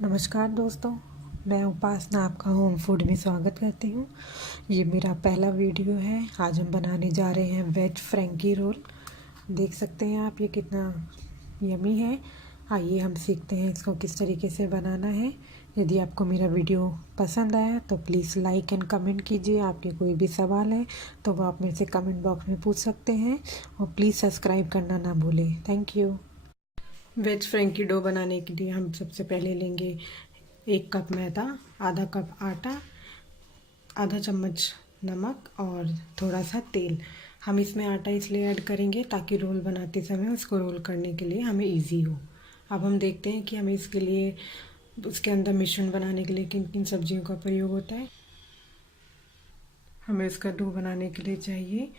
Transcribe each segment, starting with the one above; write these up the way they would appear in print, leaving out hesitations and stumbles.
नमस्कार दोस्तों, मैं उपासना आपका होम फूड में स्वागत करती हूँ। ये मेरा पहला वीडियो है। आज हम बनाने जा रहे हैं वेज फ्रैंकी रोल। देख सकते हैं आप ये कितना यमी है। आइए हम सीखते हैं इसको किस तरीके से बनाना है। यदि आपको मेरा वीडियो पसंद आया तो प्लीज़ लाइक एंड कमेंट कीजिए। आपके कोई भी सवाल है तो वो आप मेरे से कमेंट बॉक्स में पूछ सकते हैं और प्लीज़ सब्सक्राइब करना ना भूलें। Thank you. Veg frankie dough बनाने के लिए हम सबसे पहले लेंगे 1 कप मैदा, आधा कप आटा, आधा चम्मच नमक और थोड़ा सा तेल। हम इसमें आटा इसलिए ऐड करेंगे ताकि रोल बनाते समय उसको रोल करने के लिए हमें इजी हो। अब हम देखते हैं कि हमें इसके लिए उसके अंदर मिश्रण बनाने के लिए किन किन सब्जियों का प्रयोग होता है। हमें इसका डो बनाने के लिए चाहिए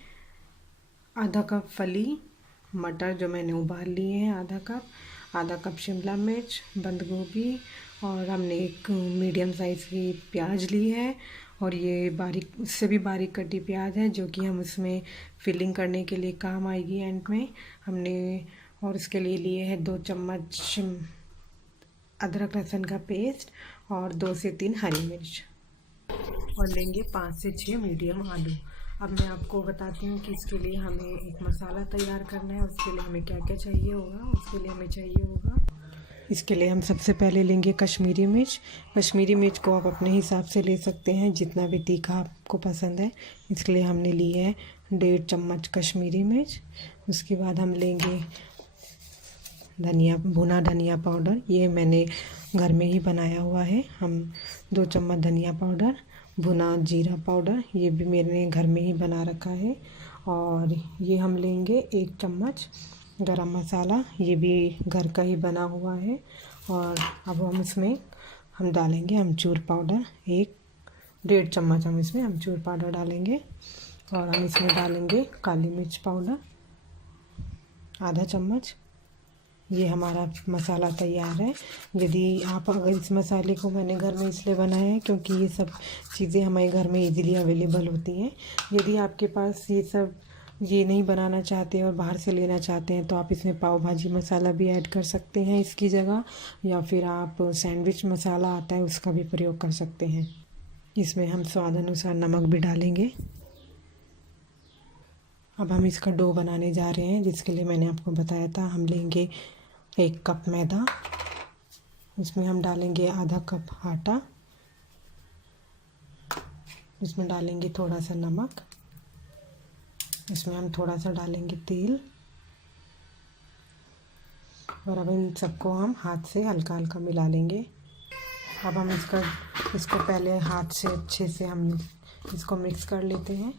आधा कप फली मटर जो मैंने उबाल लिए हैं, आधा कप शिमला मिर्च, बंद गोभी और हमने एक मीडियम साइज़ की प्याज ली है और ये बारीक उससे भी बारीक कटी प्याज है जो कि हम उसमें फिलिंग करने के लिए काम आएगी एंड में। हमने और इसके लिए लिए है 2 चम्मच अदरक लहसुन का पेस्ट और 2 से 3 हरी मिर्च और लेंगे 5 से 6 मीडियम आलू। अब मैं आपको बताती हूँ कि इसके लिए हमें एक मसाला तैयार करना है। उसके लिए हमें क्या क्या चाहिए होगा। इसके लिए हम सबसे पहले लेंगे कश्मीरी मिर्च। कश्मीरी मिर्च को आप अपने हिसाब से ले सकते हैं, जितना भी तीखा आपको पसंद है। इसके लिए हमने ली है 1.5 चम्मच कश्मीरी मिर्च। उसके बाद हम लेंगे भुना धनिया पाउडर। ये मैंने घर में ही बनाया हुआ है। हम 2 चम्मच धनिया पाउडर, भुना जीरा पाउडर, ये भी मैंने घर में ही बना रखा है। और ये हम लेंगे 1 चम्मच गरम मसाला, ये भी घर का ही बना हुआ है। और अब हम डालेंगे अमचूर पाउडर, 1.5 चम्मच हम इसमें अमचूर पाउडर डालेंगे। और हम इसमें डालेंगे काली मिर्च पाउडर आधा चम्मच। ये हमारा मसाला तैयार है। यदि आप अगर इस मसाले को मैंने घर में इसलिए बनाया है क्योंकि ये सब चीज़ें हमारे घर में इजीली अवेलेबल होती हैं। यदि आपके पास ये नहीं बनाना चाहते और बाहर से लेना चाहते हैं तो आप इसमें पाव भाजी मसाला भी ऐड कर सकते हैं इसकी जगह, या फिर आप सैंडविच मसाला आता है उसका भी प्रयोग कर सकते हैं। इसमें हम स्वाद अनुसार नमक भी डालेंगे। अब हम इसका डो बनाने जा रहे हैं, जिसके लिए मैंने आपको बताया था। हम लेंगे 1 कप मैदा, इसमें हम डालेंगे आधा कप आटा, इसमें डालेंगे थोड़ा सा नमक, इसमें हम थोड़ा सा डालेंगे तेल और अब इन सबको हम हाथ से हल्का हल्का मिला लेंगे। अब हम इसको पहले हाथ से अच्छे से हम इसको मिक्स कर लेते हैं।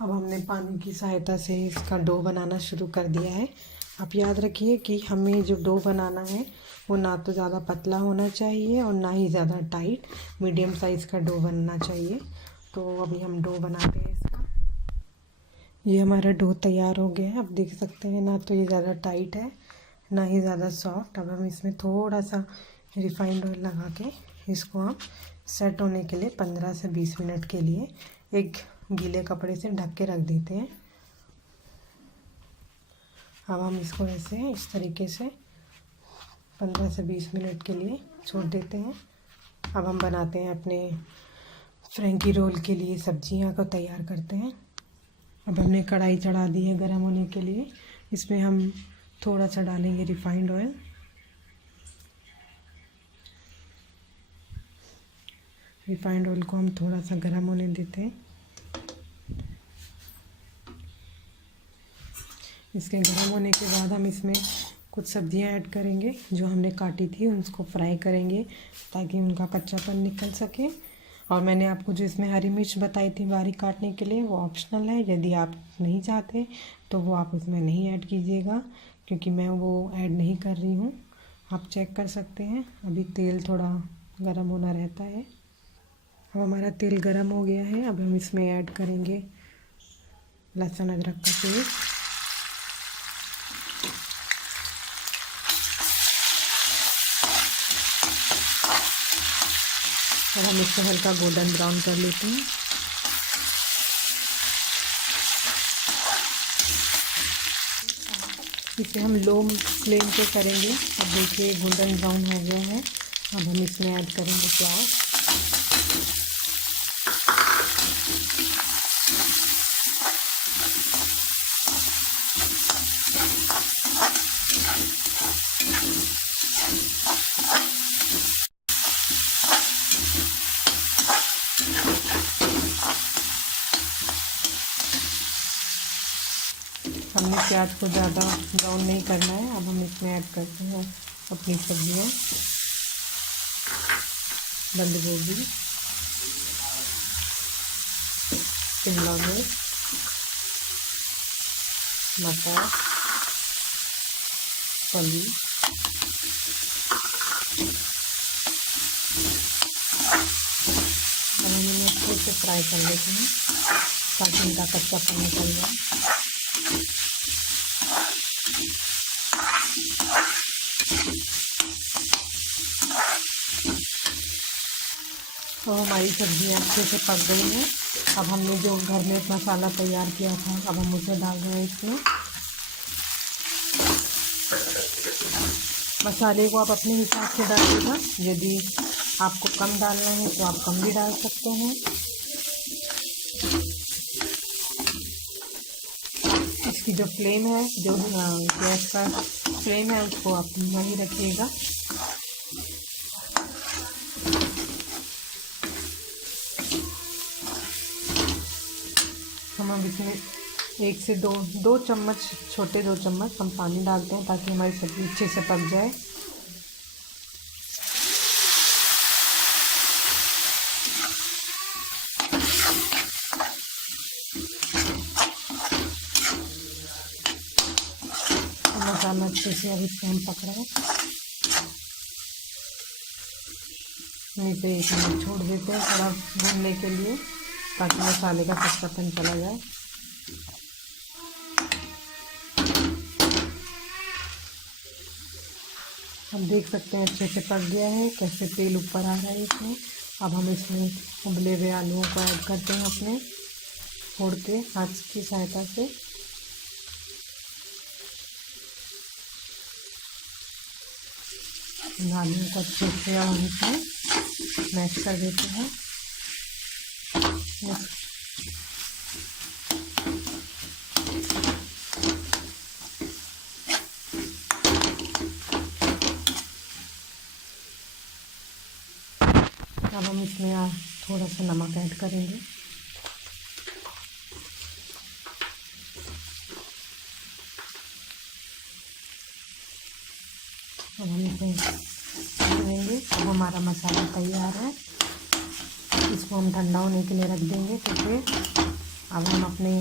अब हमने पानी की सहायता से इसका डो बनाना शुरू कर दिया है। आप याद रखिए कि हमें जो डो बनाना है वो ना तो ज़्यादा पतला होना चाहिए और ना ही ज़्यादा टाइट, मीडियम साइज़ का डो बनना चाहिए। तो अभी हम डो बनाते हैं इसका। ये हमारा डो तैयार हो गया है। आप देख सकते हैं ना तो ये ज़्यादा टाइट है ना ही ज़्यादा सॉफ्ट। अब हम इसमें थोड़ा सा रिफाइंड ऑयल लगा के इसको हम सेट होने के लिए 15 से 20 मिनट के लिए एक गीले कपड़े से ढक के रख देते हैं। अब हम इसको ऐसे इस तरीके से 15 से 20 मिनट के लिए छोड़ देते हैं। अब हम बनाते हैं अपने फ्रैंकी रोल के लिए सब्जियां को तैयार करते हैं। अब हमने कढ़ाई चढ़ा दी है गर्म होने के लिए। इसमें हम थोड़ा सा डालेंगे रिफाइंड ऑयल। रिफाइंड ऑयल को हम थोड़ा सा गर्म होने देते हैं। इसके गर्म होने के बाद हम इसमें कुछ सब्जियां ऐड करेंगे जो हमने काटी थी, उसको फ्राई करेंगे ताकि उनका कच्चापन निकल सके। और मैंने आपको जो इसमें हरी मिर्च बताई थी बारीक काटने के लिए, वो ऑप्शनल है। यदि आप नहीं चाहते तो वो आप उसमें नहीं ऐड कीजिएगा, क्योंकि मैं वो ऐड नहीं कर रही हूँ। आप चेक कर सकते हैं। अभी तेल थोड़ा गर्म होना रहता है। अब हमारा तेल गर्म हो गया है। अब हम इसमें ऐड करेंगे लहसुन अदरक का पेस्ट। अब हम इसको हल्का गोल्डन ब्राउन कर लेते हैं। इसे हम लो फ्लेम पे करेंगे। अब देखिए गोल्डन ब्राउन हो गया है। अब हम इसमें ऐड करेंगे प्याज। हमने प्याज को ज़्यादा ब्राउन नहीं करना है। अब हम इसमें ऐड करते हैं अपनी सब्जियाँ। बंद गोभी, शिमला मिर्च, मटर, फली, अब हम इन्हें अच्छे से फ्राई कर लेते हैं ताकि इनका कच्चापन निकल जाए। तो हमारी सब्जियाँ अच्छे से पक गई हैं। अब हमने जो घर में मसाला तैयार किया था, अब हम उसे डाल रहे हैं इसमें। मसाले को आप अपने हिसाब से डालिएगा। यदि आपको कम डालना है तो आप कम भी डाल सकते हैं। इसकी जो फ्लेम है, जो गैस का फ्लेम है, उसको आप वहीं रखिएगा। हम अब इसमें 1 से 2 चम्मच, छोटे 2 चम्मच हम पानी डालते हैं ताकि हमारी सब्ज़ी अच्छे से पक जाए। मसाला अच्छे से अभी इसमें हम पक रहा है। इसे 1 मिनट छोड़ देते हैं थोड़ा भूनने के लिए ताकि मसाले का कच्चापन चला जाए। हम देख सकते हैं अच्छे से पक गया है, कैसे तेल ऊपर आ रहा है इसमें। अब हम इसमें उबले हुए आलूओं को ऐड करते हैं अपने, फोड़ के हाथ की सहायता से। आलू को अच्छे से हम इसमें मैश कर देते हैं। अब हम इसमें थोड़ा सा नमक ऐड करेंगे। अब हम इसे भूनेंगे। अब हमारा मसाला तैयार है। इसको हम ठंडा होने के लिए रख देंगे। तो फिर अब हम अपने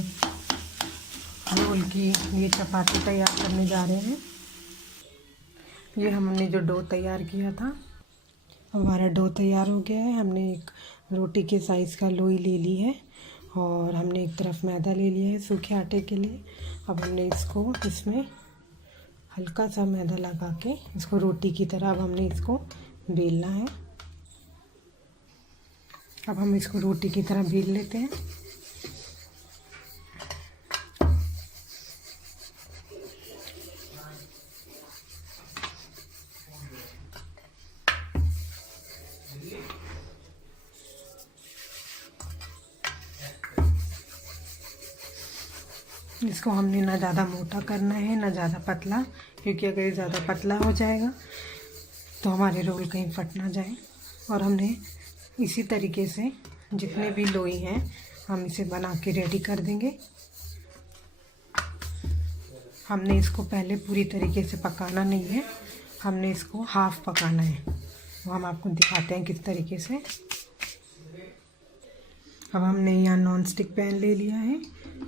रोल की ये चपाती तैयार करने जा रहे हैं। ये हमने जो डो तैयार किया था, हमारा डो तैयार हो गया है। हमने एक रोटी के साइज़ का लोई ले ली है और हमने एक तरफ मैदा ले लिया है सूखे आटे के लिए। अब हमने इसको इसमें हल्का सा मैदा लगा के इसको रोटी की तरह अब हमने इसको बेलना है। अब हम इसको रोटी की तरह बेल लेते हैं। इसको हमने ना ज़्यादा मोटा करना है ना ज़्यादा पतला, क्योंकि अगर ये ज़्यादा पतला हो जाएगा तो हमारे रोल कहीं फट ना जाए। और हमने इसी तरीके से जितने भी लोई हैं हम इसे बना के रेडी कर देंगे। हमने इसको पहले पूरी तरीके से पकाना नहीं है, हमने इसको हाफ़ पकाना है। वो हम आपको दिखाते हैं किस तरीके से। अब हमने यहाँ नॉन स्टिक पैन ले लिया है।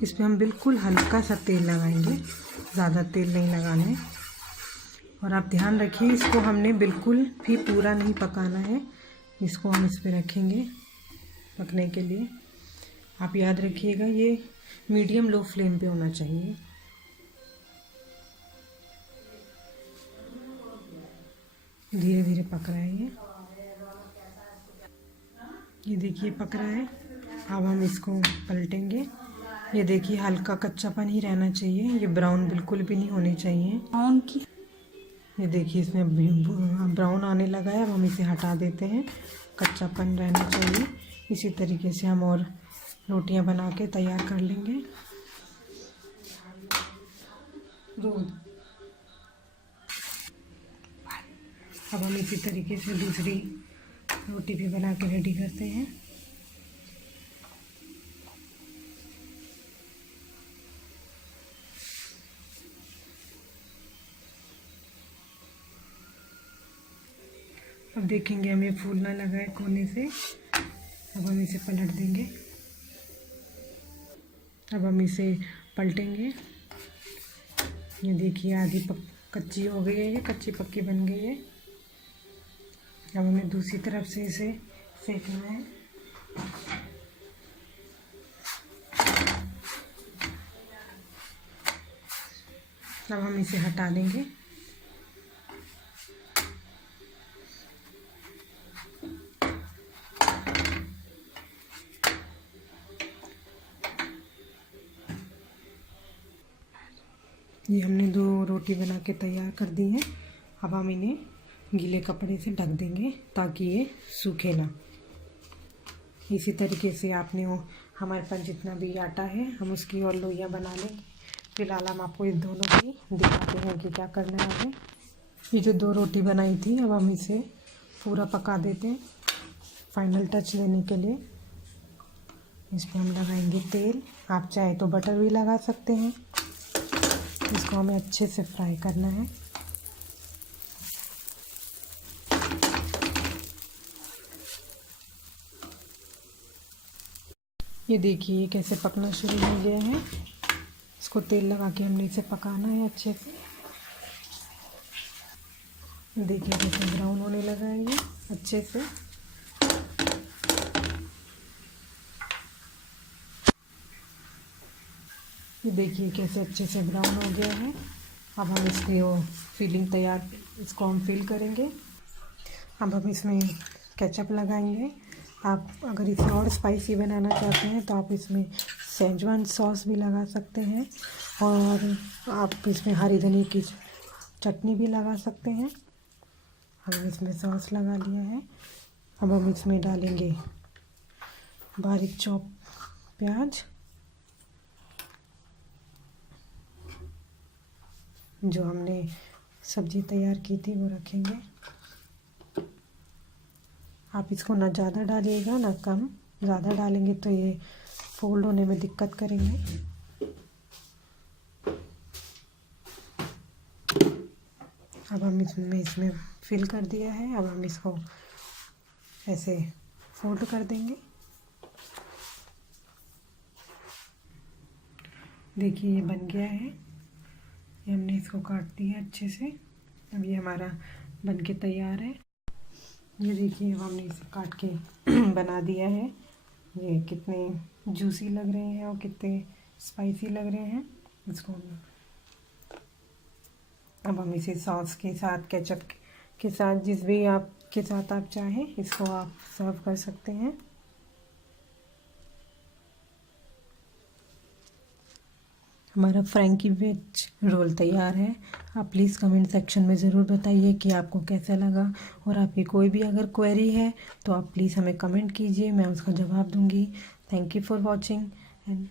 इस पर हम बिल्कुल हल्का सा तेल लगाएंगे, ज़्यादा तेल नहीं लगाना है। और आप ध्यान रखिए, इसको हमने बिल्कुल भी पूरा नहीं पकाना है। इसको हम इस पर रखेंगे पकने के लिए। आप याद रखिएगा ये मीडियम लो फ्लेम पे होना चाहिए। धीरे धीरे पक रहा है ये देखिए पक रहा है। अब हम इसको पलटेंगे ये देखिए हल्का कच्चापन ही रहना चाहिए, ये ब्राउन बिल्कुल भी नहीं होनी चाहिए। ब्राउन की ये देखिए इसमें ब्राउन आने लगा है, अब हम इसे हटा देते हैं। कच्चापन रहना चाहिए। इसी तरीके से हम और रोटियां बना के तैयार कर लेंगे। अब हम इसी तरीके से दूसरी रोटी भी बना के रेडी करते हैं। अब देखेंगे हमें फूल ना लगाए कोने से। अब हम इसे पलट देंगे। अब हम इसे पलटेंगे। ये देखिए आधी कच्ची हो गई है, ये कच्ची पक्की बन गई है। अब हमें दूसरी तरफ से इसे सेकना है। अब हम इसे हटा देंगे। ये हमने 2 रोटी बना के तैयार कर दी है। अब हम इन्हें गीले कपड़े से ढक देंगे ताकि ये सूखे ना। इसी तरीके से आपने वो हमारे पास जितना भी आटा है हम उसकी और लोइयाँ बना लेंगे। फिलहाल हम आपको इस दोनों की दिखाते हैं कि क्या करना है हमें। ये जो 2 रोटी बनाई थी अब हम इसे पूरा पका देते हैं फाइनल टच देने के लिए। इस पर हम लगाएंगे तेल। आप चाहे तो बटर भी लगा सकते हैं। इसको हमें अच्छे से फ्राई करना है। ये देखिए कैसे पकना शुरू हो गया है। इसको तेल लगा के हमने इसे पकाना है अच्छे से। देखिए कैसे ब्राउन होने लगा है ये अच्छे से। ये देखिए कैसे अच्छे से ब्राउन हो गया है। अब हम इसकी वो फिलिंग तैयार, इसको हम फिल करेंगे। अब हम इसमें केचप लगाएंगे। आप अगर इसे और स्पाइसी बनाना चाहते हैं तो आप इसमें शेजवान सॉस भी लगा सकते हैं और आप इसमें हरी धनिया की चटनी भी लगा सकते हैं। हम इसमें सॉस लगा लिया है। अब हम इसमें डालेंगे बारीक चॉप प्याज, जो हमने सब्ज़ी तैयार की थी वो रखेंगे। आप इसको ना ज़्यादा डालिएगा ना कम। ज़्यादा डालेंगे तो ये फोल्ड होने में दिक्कत करेंगे। अब हम इसमें फिल कर दिया है। अब हम इसको ऐसे फोल्ड कर देंगे। देखिए ये बन गया है। ये हमने इसको काट दिया अच्छे से। अब ये हमारा बन के तैयार है। ये देखिए अब हमने इसे काट के बना दिया है। ये कितने जूसी लग रहे हैं और कितने स्पाइसी लग रहे हैं। इसको अब हम इसे सॉस के साथ, केचप के साथ, जिस भी आप के साथ आप चाहें इसको आप सर्व कर सकते हैं। हमारा फ्रैंकी वेज रोल तैयार है। आप प्लीज़ कमेंट सेक्शन में ज़रूर बताइए कि आपको कैसा लगा। और आपकी कोई भी अगर क्वेरी है तो आप प्लीज़ हमें कमेंट कीजिए, मैं उसका जवाब दूंगी। Thank you for watching and